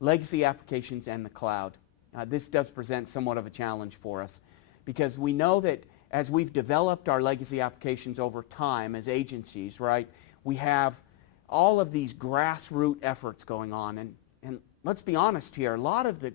legacy applications and the cloud. This does present somewhat of a challenge for us because we know that as we've developed our legacy applications over time as agencies, right, we have all of these grassroots efforts going on. And let's be honest here, a lot of the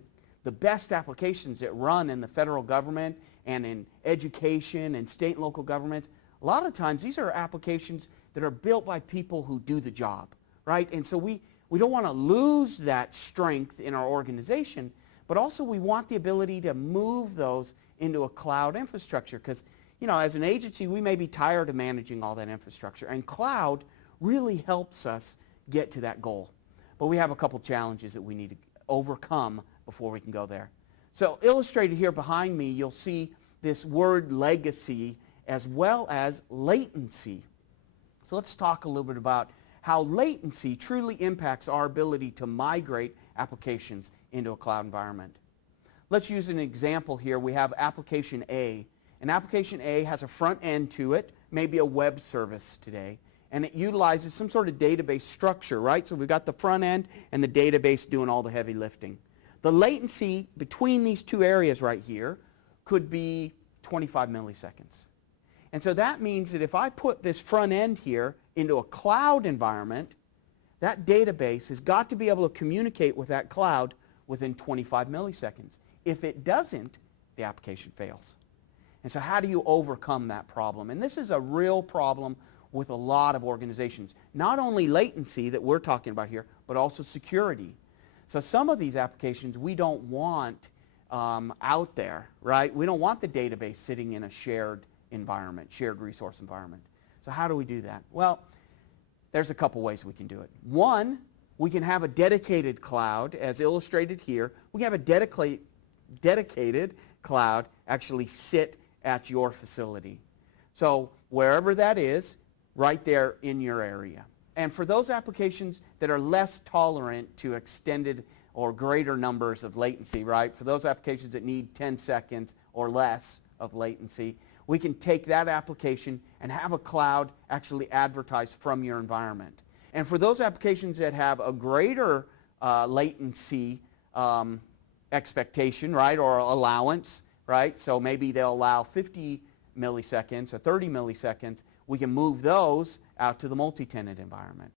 best applications that run in the federal government and in education and state and local governments, a lot of times these are applications that are built by people who do the job, right? And so we don't want to lose that strength in our organization, but also we want the ability to move those into a cloud infrastructure because, you know, as an agency, we may be tired of managing all that infrastructure, and cloud really helps us get to that goal. But we have a couple challenges that we need to overcome before we can go there. So illustrated here behind me, you'll see this word legacy as well as latency. So let's talk a little bit about how latency truly impacts our ability to migrate applications into a cloud environment. Let's use an example here. We have application A. And application A has a front end to it, maybe a web service today, and it utilizes some sort of database structure, right? So we've got the front end and the database doing all the heavy lifting. The latency between these two areas right here could be 25 milliseconds. And so that means that if I put this front end here into a cloud environment, that database has got to be able to communicate with that cloud within 25 milliseconds. If it doesn't, the application fails. And so how do you overcome that problem? And this is a real problem with a lot of organizations. Not only latency that we're talking about here, but also security. So some of these applications we don't want out there, right? We don't want the database sitting in a shared environment, shared resource environment. So how do we do that? Well, there's a couple ways we can do it. One, we can have a dedicated cloud, as illustrated here. We can have a dedicated cloud actually sit at your facility. So wherever that is, right there in your area. And for those applications that are less tolerant to extended or greater numbers of latency, right? For those applications that need 10 seconds or less of latency, we can take that application and have a cloud actually advertise from your environment. And for those applications that have a greater latency expectation, right, or allowance, right? So maybe they'll allow 50 milliseconds or 30 milliseconds. We can move those out to the multi-tenant environment.